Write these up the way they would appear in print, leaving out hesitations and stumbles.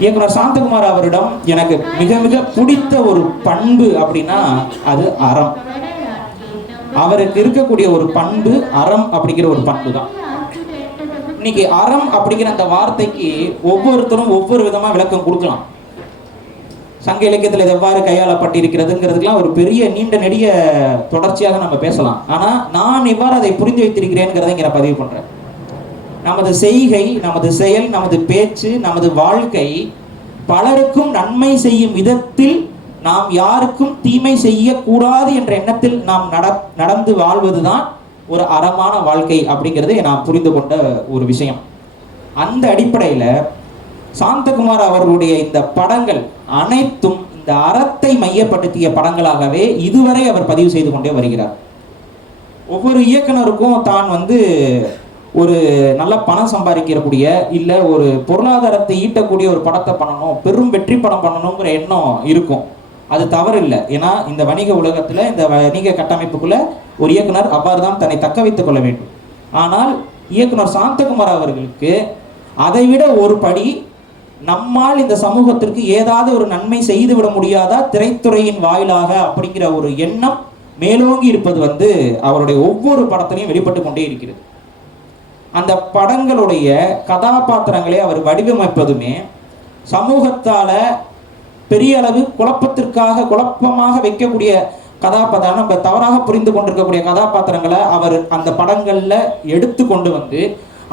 இயக்குனர் சாந்தகுமார் அவரிடம் எனக்கு மிக மிக பிடித்த ஒரு பண்பு அப்படின்னா அது அறம். அவருக்கு இருக்கக்கூடிய ஒரு பண்பு அறம் அப்படிங்கிற ஒரு பண்பு தான். இன்னைக்கு அறம் அப்படிங்கிற அந்த வார்த்தைக்கு ஒவ்வொருத்தரும் ஒவ்வொரு விதமா விளக்கம் கொடுக்கலாம். சங்க இலக்கியத்தில் இது எவ்வாறு கையாளப்பட்டிருக்கிறதுங்கிறதுக்கெல்லாம் ஒரு பெரிய நீண்ட நெடிய தொடர்ச்சியாக நம்ம பேசலாம். ஆனா நான் எவ்வாறு அதை புரிந்து வைத்திருக்கிறேங்கிறத இங்க நான் பதிவு பண்றேன். நமது செய்கை, நமது செயல், நமது பேச்சு, நமது வாழ்க்கை பலருக்கும் நன்மை செய்யும் விதத்தில் நாம் யாருக்கும் தீமை செய்யக்கூடாது என்ற எண்ணத்தில் நாம் நடந்து வாழ்வதுதான் ஒரு அறமான வாழ்க்கை அப்படிங்கிறது நான் புரிந்து கொண்ட ஒரு விஷயம். அந்த அடிப்படையில் சாந்தகுமார் அவர்களுடைய இந்த படங்கள் அனைத்தும் இந்த அறத்தை மையப்படுத்திய படங்களாகவே இதுவரை அவர் பதிவு செய்து கொண்டே வருகிறார். ஒவ்வொரு இயக்குனருக்கும் தான் ஒரு நல்ல பணம் சம்பாதிக்கக்கூடிய இல்லை ஒரு பொருளாதாரத்தை ஈட்டக்கூடிய ஒரு படத்தை பண்ணணும், பெரும் வெற்றி படம் பண்ணணுங்கிற எண்ணம் இருக்கும். அது தவறு இல்லை. ஏன்னா இந்த வணிக உலகத்தில், இந்த வணிக கட்டமைப்புக்குள்ள ஒரு இயக்குனர் அவ்வாறு தான் தன்னை தக்க வைத்துக் கொள்ள வேண்டும். ஆனால் இயக்குனர் சாந்தகுமார் அவர்களுக்கு அதைவிட ஒரு படி நம்மால் இந்த சமூகத்திற்கு ஏதாவது ஒரு நன்மை செய்து விட முடியாதா திரைத்துறையின் வாயிலாக அப்படிங்கிற ஒரு எண்ணம் மேலோங்கி இருப்பது அவருடைய ஒவ்வொரு படத்திலையும் வெளிப்பட்டு கொண்டே இருக்கிறது. அந்த படங்களுடைய கதாபாத்திரங்களை அவர் வடிவமைப்பதுமே சமூகத்தால பெரிய அளவு குழப்பமாக வைக்கக்கூடிய கதாபாத்திரம், நம்ம தவறாக புரிந்து கொண்டிருக்கக்கூடிய கதாபாத்திரங்களை அவர் அந்த படங்கள்ல எடுத்து கொண்டு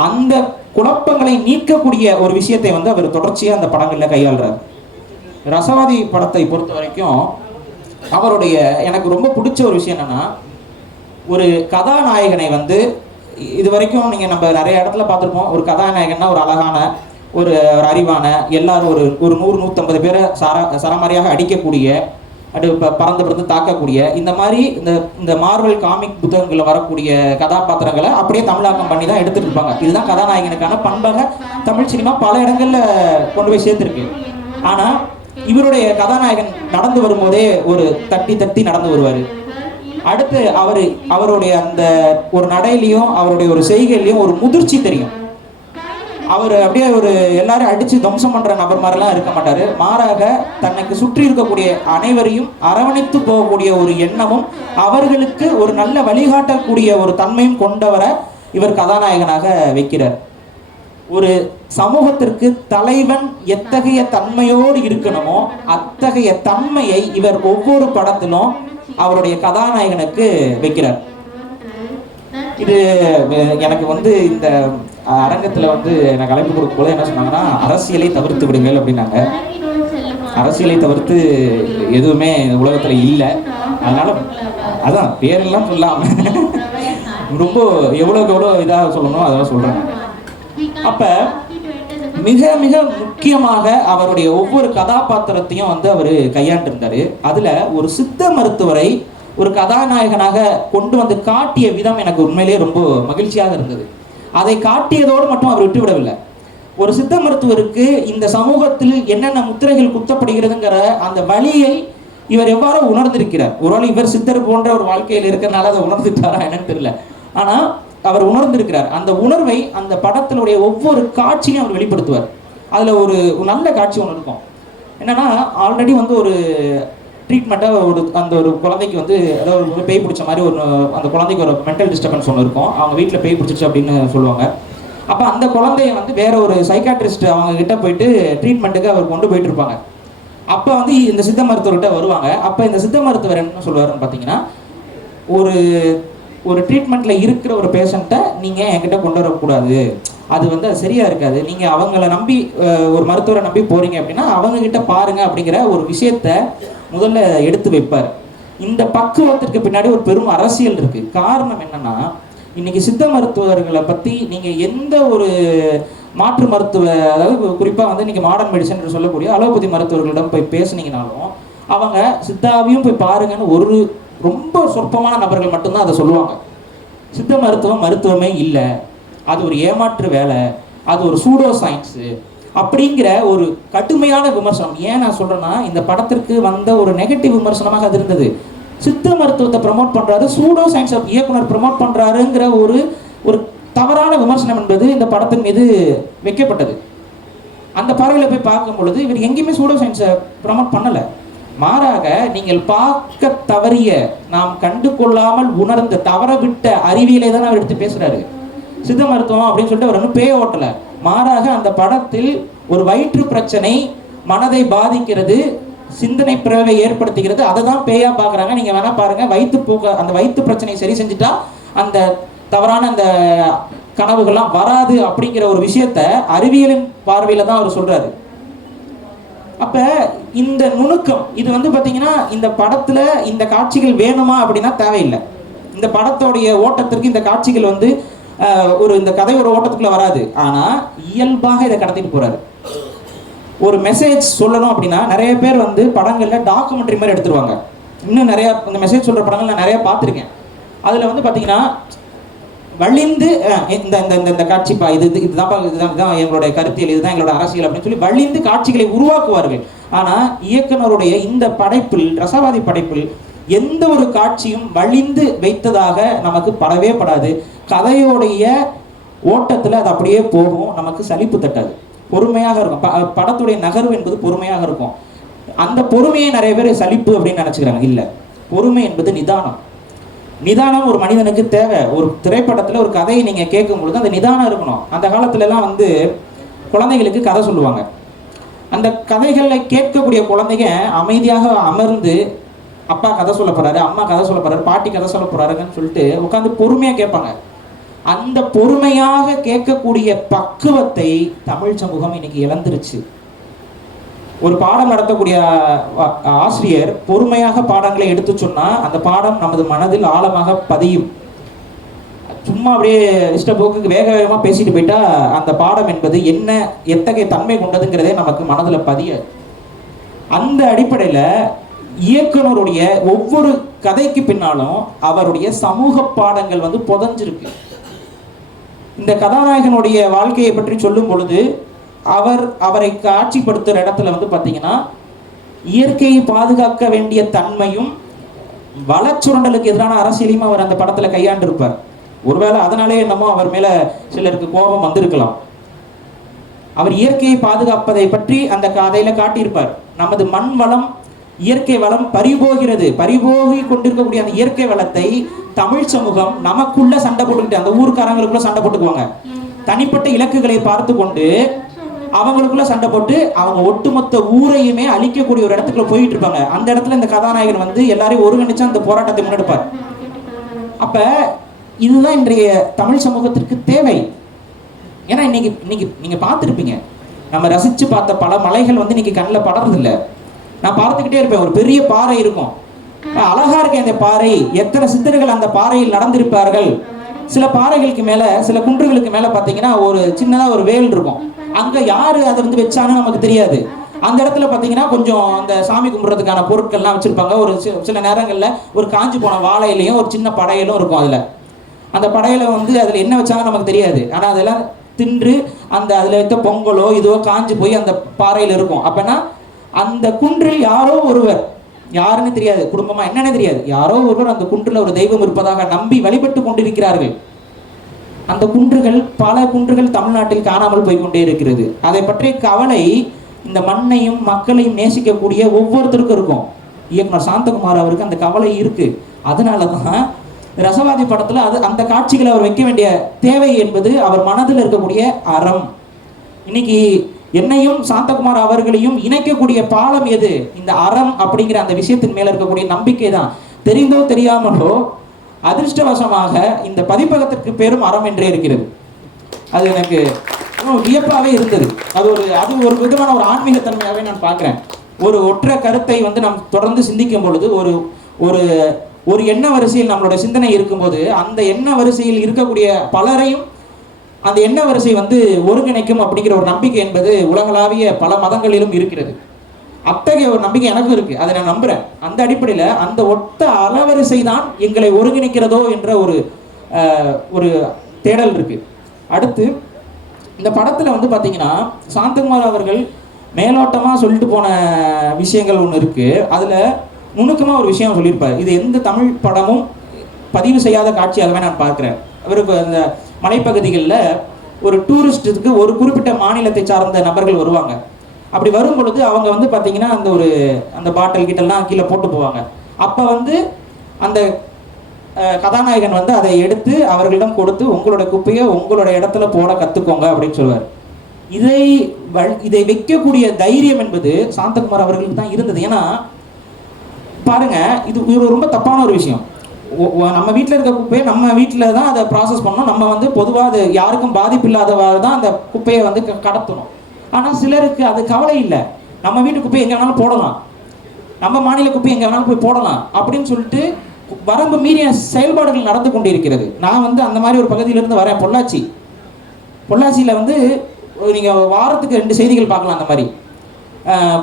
அந்த குழப்பங்களை நீக்கக்கூடிய ஒரு விஷயத்தை அவர் தொடர்ச்சியாக அந்த படங்கள்ல கையாளுறார். ரசவாதி படத்தை பொறுத்த வரைக்கும் அவருடைய எனக்கு ரொம்ப பிடிச்ச ஒரு விஷயம் என்னன்னா, ஒரு கதாநாயகனை இது வரைக்கும் நீங்கள் நம்ம நிறைய இடத்துல பார்த்துருப்போம். ஒரு கதாநாயகன்னா ஒரு அழகான ஒரு அறிவான எல்லாரும் ஒரு 100-150 பேரை சரமாரியாக அடிக்கக்கூடிய, அது பறந்து தாக்கக்கூடிய இந்த மாதிரி இந்த மார்வல் காமிக் புத்தகங்களில் வரக்கூடிய கதாபாத்திரங்களை அப்படியே தமிழாக்கம் பண்ணி தான் எடுத்துட்டு இருப்பாங்க. இதுதான் கதாநாயகனுக்கான பண்பாக தமிழ் சினிமா பல இடங்கள்ல கொண்டு போய் சேர்த்துருக்கு. ஆனால் இவருடைய கதாநாயகன் நடந்து வரும்போதே ஒரு தட்டி நடந்து வருவார். அடுத்து அவருடைய அந்த ஒரு நடையிலையும் அவருடைய ஒரு செய்கையிலையும் ஒரு முதிர்ச்சி தெரியும். அவர் அப்படியே ஒரு எல்லாரும் அடிச்சு துவம்சம் பண்ற நபர் மாதிரிலாம் இருக்க மாட்டாரு. மாறாக தனக்கு சுற்றி இருக்கக்கூடிய அனைவரையும் அரவணைத்து போகக்கூடிய ஒரு எண்ணமும் அவர்களுக்கு ஒரு நல்ல வழிகாட்டக்கூடிய ஒரு தன்மையும் கொண்டவரை இவர் கதாநாயகனாக வைக்கிறார். ஒரு சமூகத்திற்கு தலைவன் எத்தகைய தன்மையோடு இருக்கணுமோ அத்தகைய தன்மையை இவர் ஒவ்வொரு படத்திலும் அவருடைய கதாநாயகனுக்கு வைக்கிறார். இது எனக்கு இந்த அரங்கத்துல எனக்கு அழைப்பு கொடுக்கும் போது என்ன சொன்னாங்கன்னா, அரசியலை தவிர்த்து விடுங்கள் அப்படின்னாங்க. அரசியலை தவிர்த்து எதுவுமே உலகத்துல இல்லை. அதனால அதான் பேரெல்லாம் சொல்லாம ரொம்ப எவ்வளவுக்கு எவ்வளோ இதாக சொல்லணும் அதெல்லாம் சொல்றேன். அப்ப மிக மிக முக்கியமாக அவருடைய ஒவ்வொரு கதாபாத்திரத்தையும் அவர் கையாண்டு இருந்தாரு. அதுல ஒரு சித்த மருத்துவரை ஒரு கதாநாயகனாக கொண்டு காட்டிய விதம் எனக்கு உண்மையிலேயே ரொம்ப மகிழ்ச்சியாக இருந்தது. அதை காட்டியதோடு மட்டும் அவர் விட்டுவிடவில்லை. ஒரு சித்த மருத்துவருக்கு இந்த சமூகத்தில் என்னென்ன முத்திரைகள் குத்தப்படுகிறதுங்கிற அந்த வழியை இவர் எவ்வாறு உணர்ந்திருக்கிறார். ஒருவேளை இவர் சித்தர் போன்ற ஒரு வாழ்க்கையில் இருக்கிறனால அதை உணர்ந்துட்டாரா என்னன்னு தெரியல. ஆனா அவர் உணர்ந்திருக்கிறார். அந்த உணர்வை அந்த படத்தினுடைய ஒவ்வொரு காட்சியும் அவர் வெளிப்படுத்துவார். அதுல ஒரு நல்ல காட்சி ஒன்று இருக்கும். என்னன்னா, ஆல்ரெடி ஒரு ட்ரீட்மெண்ட்டாக அந்த ஒரு குழந்தைக்கு ஏதாவது ஒரு பேய் பிடிச்ச மாதிரி அந்த குழந்தைக்கு ஒரு மென்டல் டிஸ்டர்பன்ஸ் ஒன்று இருக்கும். அவங்க வீட்டில் பேய் பிடிச்சிச்சு அப்படின்னு சொல்லுவாங்க. அப்போ அந்த குழந்தைய வேற ஒரு சைக்காட்ரிஸ்ட் அவங்க கிட்ட போயிட்டு ட்ரீட்மெண்ட்டுக்கு அவர் கொண்டு போயிட்டு இருப்பாங்க. அப்போ இந்த சித்த மருத்துவர்கிட்ட வருவாங்க. அப்போ இந்த சித்த மருத்துவர் என்ன சொல்லுவாருன்னு பார்த்தீங்கன்னா, ஒரு ட்ரீட்மெண்ட்டில் இருக்கிற ஒரு பேஷண்ட்டை நீங்கள் என்கிட்ட கொண்டு வரக்கூடாது, அது சரியாக இருக்காது, நீங்கள் அவங்கள நம்பி ஒரு மருத்துவரை நம்பி போகிறீங்க அப்படின்னா அவங்கக்கிட்ட பாருங்கள் அப்படிங்கிற ஒரு விஷயத்த முதல்ல எடுத்து வைப்பார். இந்த பக்குவத்திற்கு பின்னாடி ஒரு பெரும் அரசியல் இருக்குது. காரணம் என்னன்னா, இன்னைக்கு சித்த மருத்துவர்களை பற்றி நீங்கள் எந்த ஒரு மாற்று மருத்துவ, அதாவது குறிப்பாக வந்து இன்னைக்கு மாடர்ன் மெடிசன் என்று சொல்லக்கூடிய அலோபதி மருத்துவர்களிடம் போய் பேசுனீங்கனாலும் அவங்க சித்தாவையும் போய் பாருங்கன்னு ஒரு ரொம்ப சொற்பமான நபர்கள் மட்டும்தான் அதை சொல்லுவாங்க. சித்த மருத்துவமே இல்லை, அது ஒரு ஏமாற்று வேலை, அது ஒரு சூடோ சயின்ஸு அப்படிங்கிற ஒரு கடுமையான விமர்சனம். ஏன் நான் சொல்றேன்னா, இந்த படத்திற்கு வந்த ஒரு நெகட்டிவ் விமர்சனமாக அது இருந்தது. சித்த மருத்துவத்தை ப்ரமோட் பண்றாரு, சூடோ சயின்ஸை இயக்குனர் ப்ரமோட் பண்றாருங்கிற ஒரு ஒரு தவறான விமர்சனம் என்பது இந்த படத்தின் மீது வைக்கப்பட்டது. அந்த பார்வையில் போய் பார்க்கும் பொழுது இவர் எங்கேயுமே சூடோ சயின்ஸை ப்ரமோட் பண்ணலை. மாறாக நீங்கள் பார்க்க தவறிய, நாம் கண்டு கொள்ளாமல் உணர்ந்த தவறவிட்ட அறிவியலை தான் அவர் எடுத்து பேசுறாரு. சித்த மருத்துவம் அப்படின்னு சொல்லிட்டு அவர் ஒன்றும் பேய ஓட்டலை. மாறாக அந்த படத்தில் ஒரு வயிற்று பிரச்சனை மனதை பாதிக்கிறது, சிந்தனை பிறவை ஏற்படுத்துகிறது, அதை தான் பேயா பார்க்குறாங்க. நீங்கள் வேணா பாருங்க, அந்த வயிற்று பிரச்சனை சரி செஞ்சுட்டா அந்த தவறான அந்த கனவுகள்லாம் வராது அப்படிங்கிற ஒரு விஷயத்த அறிவியலின் பார்வையில தான் அவர் சொல்றாரு. அப்ப இந்த நுணுக்கம் இது வந்து பாத்தீங்கன்னா இந்த படத்துல இந்த காட்சிகள் வேணுமா அப்படின்னா தேவையில்லை. இந்த படத்தோடைய ஓட்டத்திற்கு இந்த காட்சிகள் வந்து ஒரு இந்த கதையோட ஓட்டத்துக்குள்ள வராது. ஆனா இயல்பாக இதை கடத்திட்டு போறாரு. ஒரு மெசேஜ் சொல்லணும் அப்படின்னா நிறைய பேர் வந்து படங்கள்ல டாக்குமெண்ட்ரி மாதிரி எடுத்துருவாங்க. இன்னும் நிறைய இந்த மெசேஜ் சொல்ற படங்கள் நான் நிறைய பார்த்துருக்கேன். அதுல வந்து பாத்தீங்கன்னா வழிந்து இந்த இந்த இந்த காட்சிப்பா இதுதான் எங்களுடைய கருத்தியல், இதுதான் எங்களோட அரசியல் அப்படின்னு சொல்லி வழிந்து காட்சிகளை உருவாக்குவார்கள். ஆனா இயக்குனருடைய இந்த படைப்பில், ரசவாதி படைப்பில் எந்த ஒரு காட்சியும் வழிந்து வைத்ததாக நமக்கு படவே படாது. கதையோடைய ஓட்டத்துல அது அப்படியே போகும், நமக்கு சலிப்பு தட்டாது, பொறுமையாக இருக்கும். படத்துடைய நகர்வு என்பது பொறுமையாக இருக்கும். அந்த பொறுமையை நிறைய பேர் சலிப்பு அப்படின்னு நினைச்சுக்கிறாங்க. இல்லை, பொறுமை என்பது நிதானம். நிதானம் ஒரு மனிதனுக்கு தேவை. ஒரு திரைப்படத்தில் ஒரு கதையை நீங்கள் கேட்கும் பொழுது அந்த நிதானம் இருக்கணும். அந்த காலத்துலலாம் வந்து குழந்தைகளுக்கு கதை சொல்லுவாங்க. அந்த கதைகளை கேட்கக்கூடிய குழந்தைங்க அமைதியாக அமர்ந்து அப்பா கதை சொல்ல போறாரு, அம்மா கதை சொல்ல போறாரு, பாட்டி கதை சொல்ல போறாருன்னு சொல்லிட்டு உட்காந்து பொறுமையாக கேட்பாங்க. அந்த பொறுமையாக கேட்கக்கூடிய பக்குவத்தை தமிழ் சமூகம் இன்னைக்கு இழந்துருச்சு. ஒரு பாடம் நடத்தக்கூடிய ஆசிரியர் பொறுமையாக பாடங்களை எடுத்து சொன்னா அந்த பாடம் நமது மனதில் ஆழமாக பதியும். சும்மா அப்படியே இஷ்டப்போக்கு வேக வேகமா பேசிட்டு போயிட்டா அந்த பாடம் என்பது என்ன, எத்தகைய தன்மை கொண்டதுங்கிறதே நமக்கு மனதுல பதியாது. அந்த அடிப்படையில இயக்குனருடைய ஒவ்வொரு கதைக்கு பின்னாலும் அவருடைய சமூக பாடங்கள் வந்து புதஞ்சிருக்கு. இந்த கதாநாயகனுடைய வாழ்க்கையை பற்றி சொல்லும் பொழுது அவரை காட்சிப்படுத்துகிற இடத்துல வந்து பார்த்தீங்கன்னா இயற்கையை பாதுகாக்க வேண்டிய தன்மையும் வளச்சுரண்டலுக்கு எதிரான அரசியலையும் அவர் அந்த படத்துல கையாண்டிருப்பார். ஒருவேளை அதனாலே என்னமோ அவர் மேல சிலருக்கு கோபம் வந்திருக்கலாம். அவர் இயற்கையை பாதுகாப்பதை பற்றி அந்த கதையில காட்டியிருப்பார். நமது மண் வளம், இயற்கை வளம் பறிபோகிறது, பறிபோகி கொண்டிருக்கக்கூடிய அந்த இயற்கை வளத்தை தமிழ் சமூகம் நமக்குள்ள சண்டை போட்டுக்கிட்டு, அந்த ஊருக்காரங்களுக்குள்ள சண்டை போட்டுக்குவாங்க. தனிப்பட்ட இலக்குகளை பார்த்து கொண்டு அவங்களுக்குள்ள சண்டை போட்டு அவங்க ஒட்டுமொத்த ஊரையுமே அழிக்கக்கூடிய ஒரு இடத்துக்குள்ள போயிட்டு இருப்பாங்க. அந்த இடத்துல இந்த கதாநாயகன் வந்து எல்லாரையும் ஒருங்கிணைச்சு அந்த போராட்டத்தை முன்னெடுப்பார். அப்ப இதுதான் இன்றைய தமிழ் சமூகத்திற்கு தேவை. ஏன்னா இன்னைக்கு நீங்க பார்த்துருப்பீங்க, நம்ம ரசிச்சு பார்த்த பல மலைகள் வந்து இன்னைக்கு கண்ணில் படறது இல்லை. நான் பார்த்துக்கிட்டே இருப்பேன். ஒரு பெரிய பாறை இருக்கும், அழகா இருக்கேன் அந்த பாறை, எத்தனை சித்தர்கள் அந்த பாறையில் நடந்திருப்பார்கள். சில பாறைகளுக்கு மேல, சில குன்றுகளுக்கு மேல பாத்தீங்கன்னா ஒரு சின்னதா ஒரு வேல் இருக்கும். அங்க யாரு அதை வந்து வச்சான்னு நமக்கு தெரியாது. அந்த இடத்துல பாத்தீங்கன்னா கொஞ்சம் அந்த சாமி கும்பிட்றதுக்கான பொருட்கள்லாம் வச்சிருப்பாங்க. ஒரு சில நேரங்கள்ல ஒரு காஞ்சி போன வாழையிலையும் ஒரு சின்ன படையிலும் இருக்கும். அதுல அந்த படையில வந்து அதுல என்ன வச்சாங்க நமக்கு தெரியாது. ஆனா அதெல்லாம் தின்று அந்த அதுல வைத்த பொங்கலோ இதுவோ காஞ்சி போய் அந்த பாறையில இருக்கும். அப்பனா அந்த குன்றில் யாரோ ஒருவர், யாருன்னு தெரியாது, குடும்பமா என்னன்னு தெரியாது, யாரோ ஒருவர் அந்த குன்றுல ஒரு தெய்வம் இருப்பதாக நம்பி வழிபட்டு கொண்டிருக்கிறார்கள். அந்த குன்றுகள், பல குன்றுகள் தமிழ்நாட்டில் காணாமல் போய்கொண்டே இருக்கிறது. அதை பற்றிய கவலை இந்த மண்ணையும் மக்களையும் நேசிக்கக்கூடிய ஒவ்வொருத்தருக்கும் இருக்கும். இயக்குனர் சாந்தகுமார் அவருக்கு அந்த கவலை இருக்கு. அதனாலதான் ரசவாதி படத்துல அந்த காட்சிகளை அவர் வைக்க வேண்டிய தேவை என்பது அவர் மனதில் இருக்கக்கூடிய அறம். இன்னைக்கு என்னையும் சாந்தகுமார் அவர்களையும் இணைக்கக்கூடிய பாலம் எது? இந்த அறம் அப்படிங்கிற அந்த விஷயத்தின் மேல இருக்கக்கூடிய நம்பிக்கை தான். தெரிந்தோ தெரியாமலோ அதிர்ஷ்டவசமாக இந்த பதிப்பகத்திற்கு பேரும் அறம் என்றே இருக்கிறது. அது எனக்கு வியப்பாகவே இருந்தது. அது ஒரு விதமான ஒரு ஆன்மீகத்தன்மையாகவே நான் பார்க்குறேன். ஒரு ஒற்றை கருத்தை வந்து நாம் தொடர்ந்து சிந்திக்கும் பொழுது ஒரு எண்ண வரிசையில் நம்மளோட சிந்தனை இருக்கும்போது அந்த எண்ண வரிசையில் இருக்கக்கூடிய பலரையும் அந்த எண்ண வரிசை வந்து ஒருங்கிணைக்கும் அப்படிங்கிற ஒரு நம்பிக்கை என்பது உலகளாவிய பல மதங்களிலும் இருக்கிறது. அத்தகைய ஒரு நம்பிக்கை எனக்கும் இருக்கு, அதை நான் நம்புறேன். அந்த அடிப்படையில் அந்த ஒத்த அலவரிசை தான் எங்களை ஒருங்கிணைக்கிறதோ என்ற ஒரு தேடல் இருக்கு. அடுத்து இந்த படத்துல வந்து பாத்தீங்கன்னா சாந்தகுமார் அவர்கள் மேலோட்டமா சொல்லிட்டு போன விஷயங்கள் ஒன்று இருக்கு. அதுல நுணுக்கமா ஒரு விஷயம் சொல்லியிருப்பாரு. இது எந்த தமிழ் படமும் பதிவு செய்யாத காட்சியாகவே நான் பார்க்கிறேன். அவருக்கு அந்த மலைப்பகுதிகளில் ஒரு டூரிஸ்ட்டுக்கு ஒரு குறிப்பிட்ட மாநிலத்தை சார்ந்த நபர்கள் வருவாங்க. அப்படி வரும் பொழுது அவங்க வந்து பார்த்தீங்கன்னா அந்த பாட்டில் கிட்டெல்லாம் கீழே போட்டு போவாங்க. அப்போ வந்து அந்த கதாநாயகன் வந்து அதை எடுத்து அவர்களிடம் கொடுத்து உங்களோட குப்பையை உங்களோட இடத்துல போட கற்றுக்கோங்க அப்படின்னு சொல்லுவார். இதை வைக்கக்கூடிய தைரியம் என்பது சாந்தகுமார் அவர்களுக்கு தான் இருந்தது. ஏன்னா பாருங்க, இது ரொம்ப தப்பான ஒரு விஷயம். நம்ம வீட்டில் இருக்க குப்பையை நம்ம வீட்டில் தான் அதை ப்ராசஸ் பண்ணணும். நம்ம வந்து பொதுவாக அது யாருக்கும் பாதிப்பு இல்லாதவாறு தான் அந்த குப்பையை வந்து கடத்தணும். ஆனால் சிலருக்கு அது கவலை இல்லை. நம்ம வீட்டு குப்பையை எங்கே வேணாலும் போடலாம், நம்ம மாநில குப்பையை எங்கே வேணாலும் போய் போடலாம் அப்படின்னு சொல்லிட்டு வரம்பு மீறிய செயல்பாடுகள் நடந்து கொண்டு இருக்கிறது. நான் வந்து அந்த மாதிரி ஒரு பகுதியிலிருந்து வரேன். பொள்ளாச்சியில் வந்து நீங்கள் வாரத்துக்கு 2 செய்திகள் பார்க்கலாம். அந்த மாதிரி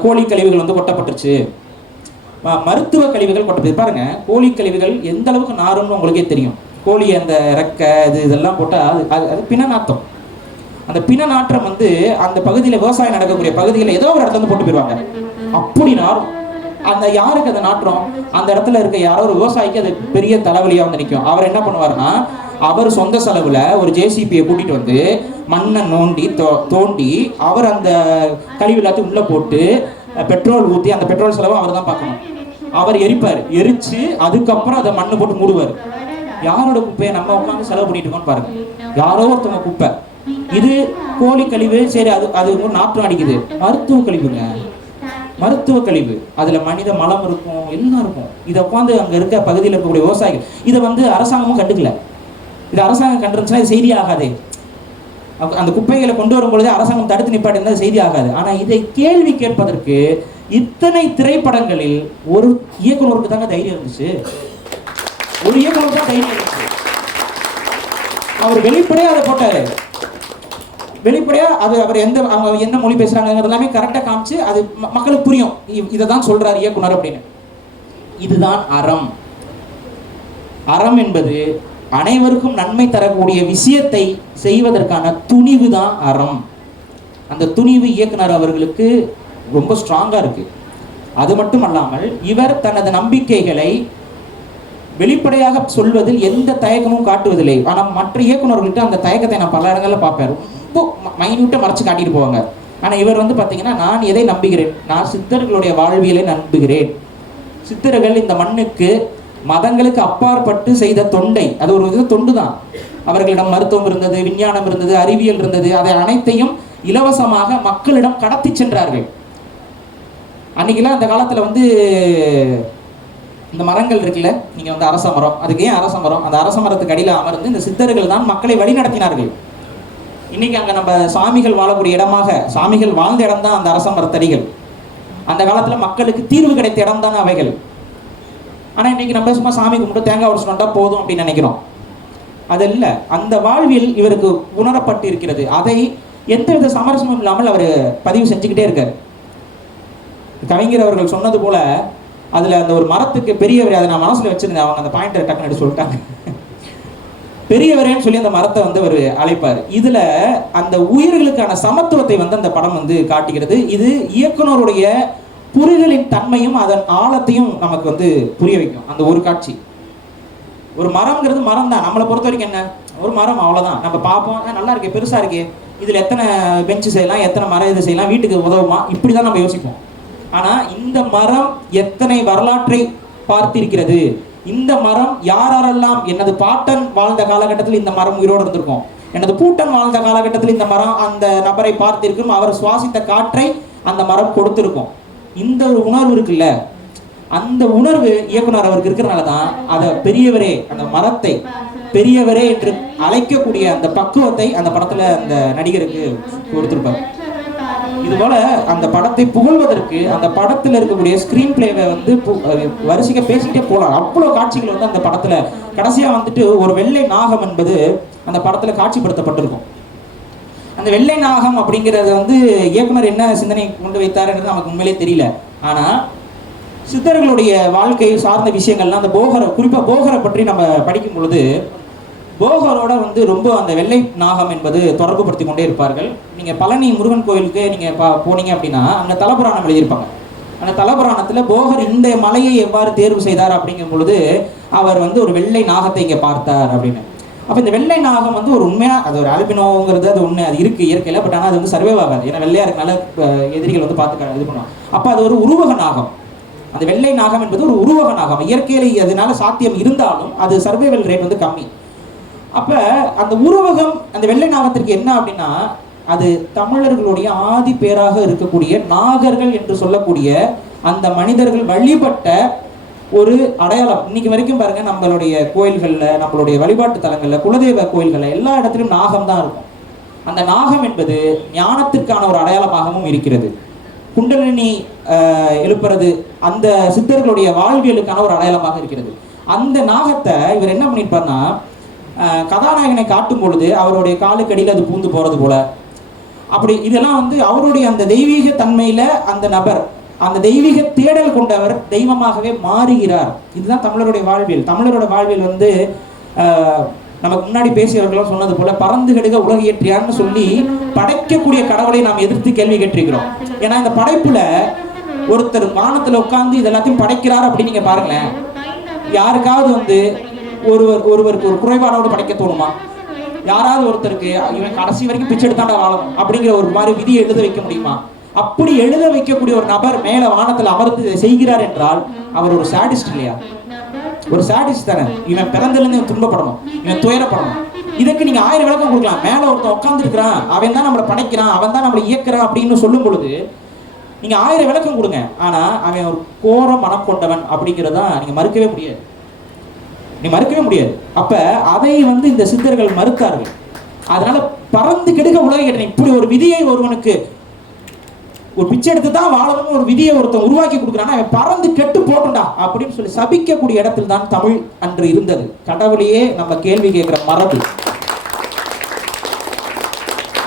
கோழி கழிவுகள் வந்து கொட்டப்பட்டுருச்சு, மருத்துவ கழிவுகள் கொட்டப்பட்டு. பாருங்க, கோழி கழிவுகள் எந்த அளவுக்கு நாருன்னு உங்களுக்கே தெரியும். கோழி அந்த ரெக்கை இதெல்லாம் போட்டால் அது பிண நாற்றம். அந்த பிண நாற்றம் வந்து அந்த பகுதியில் விவசாயம் நடக்கக்கூடிய பகுதியில் ஏதோ ஒரு இடத்துல வந்து போட்டு போயிடுவாங்க. அப்படி நாரும். அந்த யாருக்கு அந்த நாற்றம், அந்த இடத்துல இருக்க யாரோ ஒரு விவசாயிக்கு அது பெரிய தலைவலியாக வந்து நிற்கும். அவர் என்ன பண்ணுவாருன்னா, அவர் சொந்த செலவில் ஒரு ஜேசிபியை கூட்டிகிட்டு வந்து மண்ணை தோண்டி அவர் அந்த கழிவு எல்லாத்தையும் உள்ளே போட்டு பெட்ரோல் ஊற்றி, அந்த பெட்ரோல் செலவை அவர் தான் பார்க்கணும். அவர் எரிப்பார். எரிச்சு அதுக்கப்புறம் அதை மண்ணு போட்டு மூடுவார். யாரோட குப்பையை நம்ம உட்காந்து செலவு பண்ணிட்டு இருக்கோம்னு பாருங்க. யாரோ ஒருத்தவங்க குப்பை. இது கோழி கழிவு, சரி, அது நாற்றம் அடிக்குது. மருத்துவ கழிவுங்க, மருத்துவ கழிவு. அதுல மனித மலம் இருக்கும், எல்லாம் இருக்கும். இதை உட்காந்து அங்க இருக்க பகுதியில் இருக்கக்கூடிய விவசாயிகள் இதை வந்து அரசாங்கமும் கண்டுக்கல. இது அரசாங்கம் கண்டுருந்துச்சுன்னா இது செய்தி ஆகாதே. அந்த குப்பைகளை கொண்டு வரும் பொழுதே அரசாங்கம் தடுத்து நிப்பாட்டினா செய்தி ஆகாது. ஆனா இதை கேள்வி கேட்பதற்கு இத்தனை திரைப்படங்களில் ஒரு இயக்குனருக்கு தாங்க தைரியம் இருந்துச்சு. ஒரு இயக்குனருக்கு தான் தைரியம் இருந்துச்சு. அவர் வெளிப்படையா அதை போட்டாரு. வெளிப்படையா அவர் அவங்க என்ன மொழி பேசுறாங்க எல்லாமே கரெக்டா காமிச்சு அது மக்களுக்கு புரியும். இதை தான் சொல்றாரு இயக்குனர் அப்படின்னு. இதுதான் அறம். அறம் என்பது அனைவருக்கும் நன்மை தரக்கூடிய விஷயத்தை செய்வதற்கான துணிவு தான் அறம். அந்த துணிவு இயக்குனர் அவர்களுக்கு ரொம்ப ஸ்ட்ராங்கா இருக்கு. அது மட்டும் அல்லாமல் இவர் தனது நம்பிக்கைகளை வெளிப்படையாக சொல்வதில் எந்த தயக்கமும் காட்டுவதில்லை. ஆனால் மற்ற இயக்குநர்கள்ட்ட அந்த தயக்கத்தை நான் பல இடங்களில் பார்ப்பேன். ரொம்ப மைன்யூட்டா மறைச்சு காட்டிட்டு போவாங்க. ஆனால் இவர் வந்து பார்த்தீங்கன்னா, நான் எதை நம்புகிறேன், நான் சித்தர்களுடைய வாழ்வியலை நம்புகிறேன். சித்தர்கள் இந்த மண்ணுக்கு மதங்களுக்கு அப்பாற்பட்டு செய்த தொண்டை, அது ஒரு வித தொண்டு தான். அவர்களிடம் மருத்துவம் இருந்தது, விஞ்ஞானம் இருந்தது, அறிவியல் இருந்தது. அதை அனைத்தையும் இலவசமாக மக்களிடம் கடத்தி சென்றார்கள். அன்னைக்கெல்லாம் அந்த காலத்துல வந்து இந்த மரங்கள் இருக்குல்ல, நீங்க வந்து அரச மரம், அதுக்கு ஏன் அரச மரம், அந்த அரச மரத்துக்கு அடியில் அமர்ந்து இந்த சித்தர்கள் தான் மக்களை வழி நடத்தினார்கள். இன்னைக்கு அங்க நம்ம சாமிகள் வாழக்கூடிய இடமாக, சாமிகள் வாழ்ந்த இடம் தான் அந்த அரச மரத்தடிகள். அந்த காலத்துல மக்களுக்கு தீர்வு கிடைத்த இடம் தான் அவைகள். ஆனா இன்னைக்கு நம்ம சும்மா சாமி கும்பிட்டு தேங்காய் உடைச்சுட்டா போதும் அப்படின்னு நினைக்கிறோம். அது இல்லை. அந்த வாழ்வில் இவருக்கு உணரப்பட்டு இருக்கிறது. அதை எந்தவித சமரசமும் இல்லாமல் அவர் பதிவு செஞ்சுக்கிட்டே இருக்காரு. கவிஞர் அவர்கள் சொன்னது போல அதுல அந்த ஒரு மரத்துக்கு பெரியவரே, அதை நான் மனசுல வச்சிருந்தேன், அவங்க அந்த பாயிண்ட் டக்குன்னு எடுத்து சொல்லிட்டாங்க. பெரியவரேன்னு சொல்லி அந்த மரத்தை வந்து அவர் அழைப்பார். இதுல அந்த உயிர்களுக்கான சமத்துவத்தை வந்து அந்த படம் வந்து காட்டுகிறது. இது இயக்குனருடைய புரிதலின் தன்மையும் அதன் ஆழத்தையும் நமக்கு வந்து புரிய வைக்கும். அந்த ஒரு காட்சி, ஒரு மரம்ங்கிறது மரம் தான். நம்மளை பொறுத்த வரைக்கும் என்ன, ஒரு மரம், அவ்வளவுதான். நம்ம பார்ப்போம், நல்லா இருக்கே, பெருசா இருக்கே, இதுல எத்தனை பெஞ்சு செய்யலாம், எத்தனை மரம் இது செய்யலாம், வீட்டுக்கு உதவுமா, இப்படிதான் நம்ம யோசிப்போம். ஆனா இந்த மரம் எத்தனை வரலாற்றை பார்த்திருக்கிறது. இந்த மரம் யாரெல்லாம், எனது பாட்டன் வாழ்ந்த காலகட்டத்தில் இந்த மரம் உயிரோடு இருந்திருக்கும், எனது பூட்டன் வாழ்ந்த காலகட்டத்தில் இந்த மரம் அந்த நபரை பார்த்திருக்கும், அவர் சுவாசித்த காற்றை அந்த மரம் கொடுத்திருக்கும். இந்த ஒரு உணர்வு இருக்குல்ல, அந்த உணர்வு இயக்குனர் அவருக்கு இருக்கிறனால தான் அதை பெரியவரே, அந்த மரத்தை பெரியவரே என்று அழைக்கக்கூடிய அந்த பக்குவத்தை அந்த படத்துல அந்த நடிகருக்கு கொடுத்திருப்பார். இதுபோல அந்த படத்தை புகழ்வதற்கு அந்த படத்துல இருக்கக்கூடிய ஸ்கிரீன் பிளேவை வந்து வரிசைக்க பேசிக்கிட்டே போலாம். அவ்வளவு காட்சிகள் வந்து அந்த படத்துல கடைசியா வந்துட்டு ஒரு வெள்ளை நாகம் என்பது அந்த படத்துல காட்சிப்படுத்தப்பட்டிருக்கும். அந்த வெள்ளை நாகம் அப்படிங்கிறது வந்து இயக்குனர் என்ன சிந்தனை கொண்டு வைத்தாருன்றது நமக்கு உண்மையிலே தெரியல. ஆனா சித்தர்களுடைய வாழ்க்கை சார்ந்த விஷயங்கள்லாம் அந்த போகரை, குறிப்பா போகரை பற்றி நம்ம படிக்கும் பொழுது போகரோட வந்து ரொம்ப அந்த வெள்ளை நாகம் என்பது தொடர்பு படுத்தி கொண்டே இருப்பார்கள். நீங்க பழனி முருகன் கோயிலுக்கு நீங்க போனீங்க அப்படின்னா அங்க தலபுராணம் எழுதியிருப்பாங்க. அந்த தலபுராணத்துல போகர் இந்த மலையை எவ்வாறு தேர்வு செய்தார் அப்படிங்கும் பொழுது அவர் வந்து ஒரு வெள்ளை நாகத்தை இங்க பார்த்தார் அப்படின்னு. அப்ப இந்த வெள்ளை நாகம் வந்து ஒரு உண்மையா அது ஒரு ஆல்பினோங்கிறது அது ஒண்ணு அது இருக்கு இயற்கையில. பட் ஆனா அது வந்து சர்வே ஆகாது. ஏன்னா வெள்ளையா இருக்கனால எதிரிகள் வந்து பார்த்து இது பண்ணுவாங்க. அப்ப அது ஒரு உருவக நாகம். அந்த வெள்ளை நாகம் என்பது ஒரு உருவக நாகம். இயற்கையில அதனால சாத்தியம் இருந்தாலும் அது சர்வைவல் ரேட் வந்து கம்மி. அப்ப அந்த உருவகம் அந்த வெள்ளை நாகத்திற்கு என்ன அப்படின்னா அது தமிழர்களுடைய ஆதி பேராக இருக்கக்கூடிய நாகர்கள் என்று சொல்லக்கூடிய அந்த மனிதர்கள் வழிபட்ட ஒரு அடையாளம். இன்னைக்கு வரைக்கும் பாருங்க நம்மளுடைய கோயில்கள்ல நம்மளுடைய வழிபாட்டு தலங்கள்ல குலதெய்வ கோயில்கள்ல எல்லா இடத்திலும் நாகம் தான் இருக்கும். அந்த நாகம் என்பது ஞானத்திற்கான ஒரு அடையாளமாகவும் இருக்கிறது. குண்டலினி எழுப்புறது அந்த சித்தர்களுடைய வாழ்வியலுக்கான ஒரு அடையாளமாக இருக்கிறது. அந்த நாகத்தை இவர் என்ன பண்ணியிருப்பார்னா கதாநாயகனை காட்டும் பொழுது அவருடைய காலுக்கடியில் அது பூந்து போறது போல அப்படி இதெல்லாம் வந்து அவருடைய அந்த தெய்வீக தன்மையில அந்த நபர் அந்த தெய்வீக தேடல் கொண்டவர் தெய்வமாகவே மாறுகிறார். இதுதான் தமிழருடைய வாழ்வியல். தமிழரோட வாழ்வியல் வந்து நமக்கு முன்னாடி பேசியவர்களும் சொன்னது போல பறந்து கெடுக உலக ஏற்றியான்னு சொல்லி படைக்கக்கூடிய கடவுளை நாம் எதிர்த்து கேள்வி கேட்டிருக்கிறோம். ஏன்னா இந்த படைப்புல ஒருத்தர் வானத்துல உட்கார்ந்து இது எல்லாத்தையும் படைக்கிறார் அப்படின்னு நீங்க பாருங்களேன். யாருக்காவது வந்து ஒருவருக்கு ஒரு குறைபாடோடு படைக்க தோணுமா? யாராவது ஒருத்தருக்கு இவன் கடைசி வரைக்கும் பிச்சை எடுத்தாண்டா வாழணும் அப்படிங்கிற ஒரு மாதிரி விதியை எழுத வைக்க முடியுமா? அப்படி எழுத வைக்கக்கூடிய ஒரு நபர் மேல வானத்துல அமர்ந்து செய்கிறார் என்றால் அவர் ஒரு சாடிஸ்ட் இல்லையா? ஒரு சாடிஸ்ட் தானே. இவன் பிறந்தல இருந்து துன்பப்படணும், இவன் துயரப்படணும். இதுக்கு நீங்க 1000 விளக்கம் கொடுக்கலாம். மேல ஒருத்தன் உட்கார்ந்து இருக்கிறான், அவன் தான் நம்மளை படைக்கிறான், அவன் தான் நம்மளை இயக்குறான் அப்படின்னு சொல்லும் பொழுது நீங்க 1000 விளக்கம் கொடுங்க. ஆனா அவன் ஒரு கோர மனம் கொண்டவன் அப்படிங்கிறதா நீங்க மறுக்கவே முடியாது. அப்ப அதை வந்து இந்த சித்தர்கள் மறுத்தார்கள். அதனால பறந்து கெடுக்க உலக கேட்டேன். இப்படி ஒரு விதியை ஒருவனுக்கு ஒரு பிச்சை எடுத்து தான் வாழணும்னு ஒரு விதியை ஒருத்தன் உருவாக்கி கொடுக்குறான்னா அவன் பறந்து கெட்டு போட்டுண்டா அப்படின்னு சொல்லி சபிக்கக்கூடிய இடத்தில் தான் தமிழ் அன்று இருந்தது. கடவுளையே நம்ம கேள்வி கேட்கிற மரபு.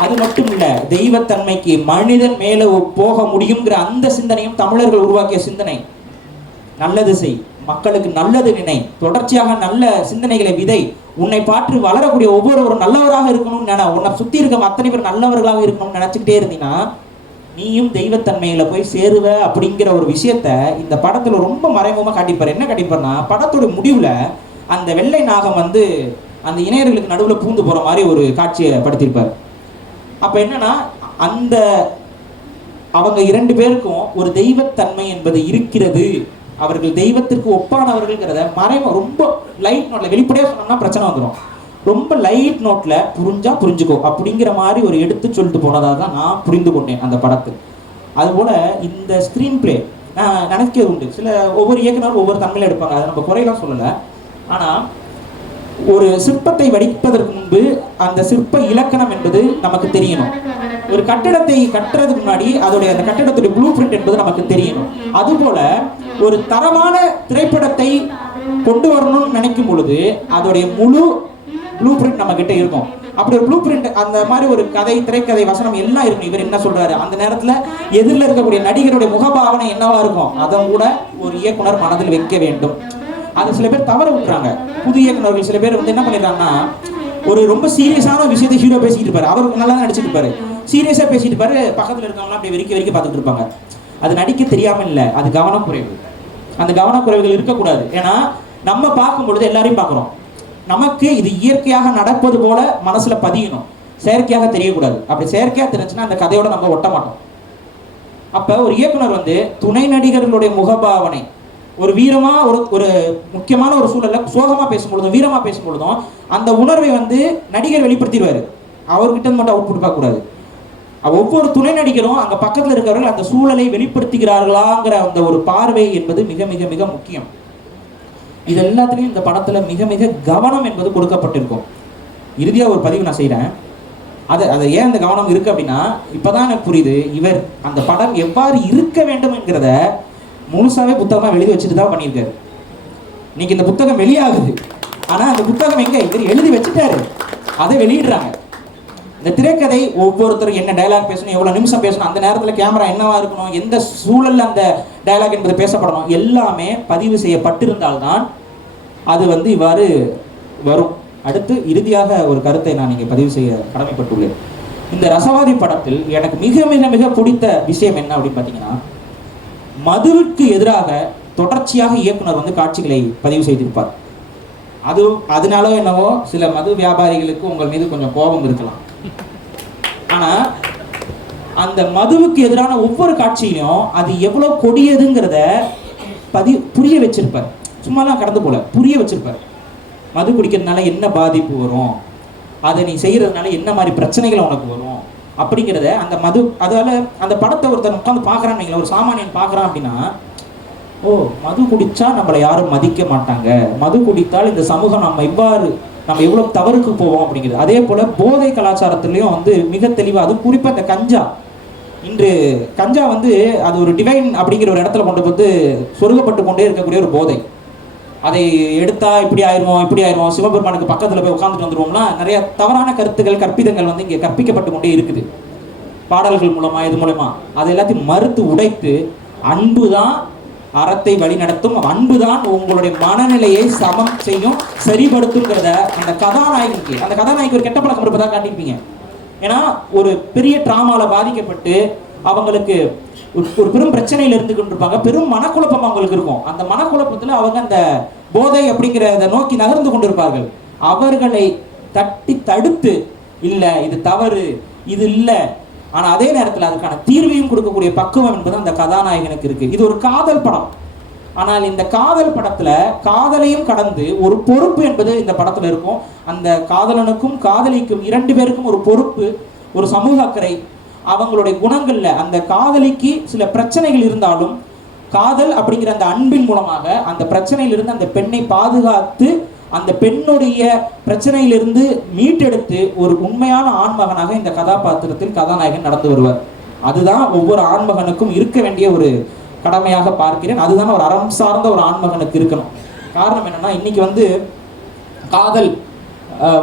அது மட்டும் இல்ல, தெய்வத்தன்மைக்கு மனிதன் மேல போக முடியுங்கிற அந்த சிந்தனையும் தமிழர்கள் உருவாக்கிய சிந்தனை. நல்லது செய், மக்களுக்கு நல்லது நினை, தொடர்ச்சியாக நல்ல சிந்தனைகளை விதை, உன்னை பார்த்து வளரக்கூடிய ஒவ்வொருவரும் நல்லவராக இருக்கணும்னு நினை, உன்னை சுத்தி இருக்க அத்தனை பேர் நல்லவர்களாக இருக்கணும்னு நினைச்சுக்கிட்டே இருந்தீங்கன்னா நீயும் தெய்வத்தன்மையில போய் சேருவ அப்படிங்கிற ஒரு விஷயத்த இந்த படத்துல ரொம்ப மறைமுகமா காட்டிப்பாரு. என்ன காட்டிப்பாருன்னா படத்தோட முடிவுல அந்த வெள்ளை நாகம் வந்து அந்த இணையர்களுக்கு நடுவுல பூந்து போற மாதிரி ஒரு காட்சியை படுத்திருப்பார். அப்ப என்னன்னா அந்த அவங்க 2 பேருக்கும் ஒரு தெய்வத்தன்மை என்பது இருக்கிறது, அவர்கள் தெய்வத்திற்கு ஒப்பானவர்கள்ங்கிறத ரொம்ப லைட் நோட்ல வெளிப்படையா சொன்னோம்னா பிரச்சனை வந்துடும். ரொம்ப லைட் நோட்ல புரிஞ்சுக்கோ அப்படிங்கிற மாதிரி ஒரு எடுத்து சொல்லிட்டு போனதாக தான் நான் புரிந்து கொண்டேன் அந்த படத்தில். அதுபோல இந்த ஸ்கிரீன் பிளே நான் நினைக்கிறது உண்டு. சில ஒவ்வொரு இயக்குனரும் ஒவ்வொரு தன்மையில எடுப்பாங்க, அதை நம்ம குறையெல்லாம் சொல்லலை. ஆனா ஒரு சிற்பத்தை வடிப்பதற்கு முன்பு அந்த சிற்ப இலக்கணம் என்பது நமக்கு தெரியணும். ஒரு கட்டடத்தை கட்டுறதுக்கு முன்னாடி அதோடைய அந்த கட்டடத்துடைய ப்ளூ பிரிண்ட் என்பது நமக்கு தெரியணும். அதுபோல ஒரு தரமான திரைப்படத்தை கொண்டு வரணும்னு நினைக்கும் பொழுது அதோடைய முழு ப்ளூ பிரிண்ட் நம்ம கிட்ட இருக்கும். அப்படி ஒரு ப்ளூ பிரிண்ட் அந்த மாதிரி ஒரு கதை, திரைக்கதை, வசனம் எல்லாம் இருக்கும். இவர் என்ன சொல்றாரு, அந்த நேரத்துல எதிரில் இருக்கக்கூடிய நடிகருடைய முகபாவனை என்னவா இருக்கும் அதை கூட ஒரு இயக்குனர் மனதில் வைக்க வேண்டும். அது சில பேர் தவற விட்டுறாங்க. புது இயக்குனர்கள் சில பேர் வந்து என்ன பண்ணிடுறாங்கன்னா ஒரு ரொம்ப சீரியஸான விஷயத்தை ஹீரோ பேசிட்டு இருப்பாரு, அவர் நல்லா தான் நடிச்சிட்டு இருப்பாரு, சீரியஸா பேசிட்டு இருப்பாரு, பக்கத்துல இருக்கவங்களாம் அப்படியே வெறிக்க பார்த்துட்டு இருப்பாங்க. அது நடிக்க தெரியாம இல்லை, அது கவனக்குறைவு. அந்த கவனக்குறைவுகள் இருக்கக்கூடாது. ஏன்னா நம்ம பார்க்கும் பொழுது எல்லாரையும் பார்க்குறோம், நமக்கு இது இயற்கையாக நடப்பது போல மனசுல பதியணும், செயற்கையாக தெரியக்கூடாது. அப்படி செயற்கையா தெரிஞ்சுன்னா அந்த கதையோட நம்ம ஒட்ட மாட்டோம். அப்ப ஒரு இயக்குனர் வந்து துணை நடிகர்களுடைய முகபாவனை ஒரு வீரமா ஒரு முக்கியமான ஒரு சூழல்ல சோகமா பேசும்பொழுதும் வீரமா பேசும்பொழுதும் அந்த உணர்வை வந்து நடிகர் வெளிப்படுத்திடுவாரு. அவர்கிட்ட மட்டும் அவுட்புட் பார்க்க கூடாது. ஒவ்வொரு துணை நடிகரும் அங்க பக்கத்துல இருக்கிறவர்கள் அந்த சூழலை வெளிப்படுத்துகிறார்களாங்கிற அந்த ஒரு பார்வை என்பது மிக மிக மிக முக்கியம். இது எல்லாத்துலயும் இந்த படத்துல மிக மிக கவனம் என்பது கொடுக்கப்பட்டிருக்கும். இறுதியா ஒரு பதிவு நான் செய்யறேன். அதை ஏன் அந்த கவனம் இருக்கு அப்படின்னா இப்பதான் எனக்கு புரியுது, இவர் அந்த படம் எவ்வாறு இருக்க வேண்டும் என்கிறத முழுசாவே புத்தகமா எழுதி வச்சுட்டு தான் பண்ணியிருக்காரு. இன்னைக்கு இந்த புத்தகம் வெளியாகுது, ஆனா அந்த புத்தகம் எங்க இவர் எழுதி வச்சுட்டாரு, அதை வெளியிடுறாங்க. இந்த திரைக்கதை ஒவ்வொருத்தரும் என்ன டயலாக் பேசணும், எவ்வளவு நிமிஷம் பேசணும், அந்த நேரத்தில் கேமரா என்னவா இருக்கணும், எந்த சூழல்ல அந்த டயலாக் என்பது பேசப்படணும், எல்லாமே பதிவு செய்யப்பட்டிருந்தால்தான் அது வந்து இவ்வாறு வரும். அடுத்து இறுதியாக ஒரு கருத்தை நான் இங்கே பதிவு செய்ய கடமைப்பட்டுள்ளேன். இந்த ரசவாதி படத்தில் எனக்கு மிக மிக மிக பிடித்த விஷயம் என்ன அப்படின்னு பார்த்தீங்கன்னா, மதுவுக்கு எதிராக தொடர்ச்சியாக இயக்குனர் வந்து காட்சிகளை பதிவு செய்திருப்பார். அதனால என்னவோ சில மது வியாபாரிகளுக்கு உங்கள் மீது கொஞ்சம் கோபம் இருக்கலாம். ஆனா அந்த மதுவுக்கு எதிரான ஒவ்வொரு காட்சியிலும் அது எவ்வளவு கொடியதுங்கிறத புரிய வச்சிருப்பார். சும்மாலாம் கடந்து போல புரிய வச்சிருப்பார். மது குடிக்கிறதுனால என்ன பாதிப்பு வரும், அதை நீ செய்யறதுனால என்ன மாதிரி பிரச்சனைகள் உனக்கு வரும் அப்படிங்கிறத அந்த மது, அதால அந்த படத்தை ஒருத்தர் உட்காந்து பார்க்குறான்னு, ஒரு சாமானியன் பார்க்குறான் அப்படின்னா, ஓ மது குடிச்சா நம்மளை யாரும் மதிக்க மாட்டாங்க, மது குடித்தால் இந்த சமூகம் நம்ம எவ்வளோ தவறுக்கு போவோம் அப்படிங்கிறது. அதே போல போதை கலாச்சாரத்துலேயும் வந்து மிக தெளிவாக, அது குறிப்பாக இந்த கஞ்சா, இன்று கஞ்சா வந்து அது ஒரு டிவைன் அப்படிங்கிற ஒரு இடத்துல கொண்டு வந்து சொருகப்பட்டு கொண்டே இருக்கக்கூடிய ஒரு போதை. அதை எடுத்தா இப்படி ஆயிரும் சிவபெருமானுக்கு பக்கத்தில் போய் உட்காந்துட்டு வந்துடுவோம்னா நிறைய தவறான கருத்துக்கள் கற்பிதங்கள் வந்து இங்கே கற்பிக்கப்பட்டு கொண்டே இருக்குது. பாடல்கள் மூலமா இது மூலமா அதை எல்லாத்தையும் மறுத்து உடைத்து அன்பு தான் அறத்தை வழி நடத்தும், அன்புதான் உங்களுடைய மனநிலையை சமம் செய்யும், சரிபடுத்துங்கிறத அந்த கதாநாயகிக்கு ஒரு கெட்ட பழக்கம் இருப்பதாக காட்டியிருப்பீங்க. ஏன்னா ஒரு பெரிய டிராமால பாதிக்கப்பட்டு அவங்களுக்கு ஒரு பெரும் பிரச்சனையில இருந்து கொண்டிருப்பாங்க, பெரும் மனக்குழப்பம் அவங்களுக்கு இருக்கும். அந்த மனக்குழப்பத்துல அவங்க அந்த போதை அப்படிங்கிறத நோக்கி நகர்ந்து கொண்டிருப்பார்கள். அவர்களை தடுத்து இல்ல இது தவறு, இது இல்லை, ஆனா அதே நேரத்தில் அதுக்கான தீர்வையும் கொடுக்கக்கூடிய பக்குவம் என்பது அந்த கதாநாயகனுக்கு இருக்கு. இது ஒரு காதல் படம். ஆனால் இந்த காதல் படத்துல காதலையும் கடந்து ஒரு பொறுப்பு என்பது இந்த படத்துல இருக்கும். அந்த காதலனுக்கும் காதலிக்கும் இரண்டு பேருக்கும் ஒரு பொறுப்பு, ஒரு சமூக அக்கறை, அவங்களுடைய குணங்கள்ல அந்த காதலிக்கு சில பிரச்சனைகள் இருந்தாலும் காதல் அப்படிங்கிற அந்த அன்பின் மூலமாக அந்த பிரச்சனையிலிருந்து அந்த பெண்ணை பாதுகாத்து அந்த பெண்ணுடைய பிரச்சனையிலிருந்து மீட்டெடுத்து ஒரு உண்மையான ஆண்மகனாக இந்த கதாபாத்திரத்தில் கதாநாயகன் நடந்து வருவார். அதுதான் ஒவ்வொரு ஆண்மகனுக்கும் இருக்க வேண்டிய ஒரு கடமையாக பார்க்கிறேன். அதுதான் ஒரு அறம் சார்ந்த ஒரு ஆண்மகனுக்கு இருக்கணும். காரணம் என்னன்னா, இன்னைக்கு வந்து காதல்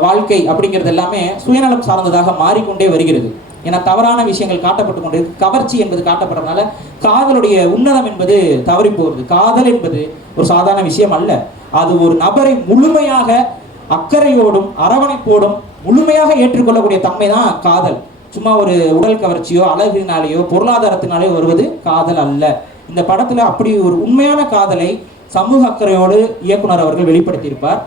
வாழ்க்கை அப்படிங்கிறது எல்லாமே சுயநலம் சார்ந்ததாக மாறிக்கொண்டே வருகிறது. ஏன்னா தவறான விஷயங்கள் காட்டப்பட்டு கொண்டு, கவர்ச்சி என்பது காட்டப்படுறதுனால காதலுடைய உன்னதம் என்பது தவறி போகிறது. காதல் என்பது ஒரு சாதாரண விஷயம் அல்ல. அது ஒரு நபரை முழுமையாக அக்கறையோடும் அரவணைப்போடும் முழுமையாக ஏற்றுக்கொள்ளக்கூடிய தன்மை தான் காதல். சும்மா ஒரு உடல் கவர்ச்சியோ அழகினாலேயோ பொருளாதாரத்தினாலேயோ வருவது காதல் அல்ல. இந்த படத்துல அப்படி ஒரு உண்மையான காதலை சமூக அக்கறையோடு இயக்குனர் அவர்கள் வெளிப்படுத்தியிருப்பார்.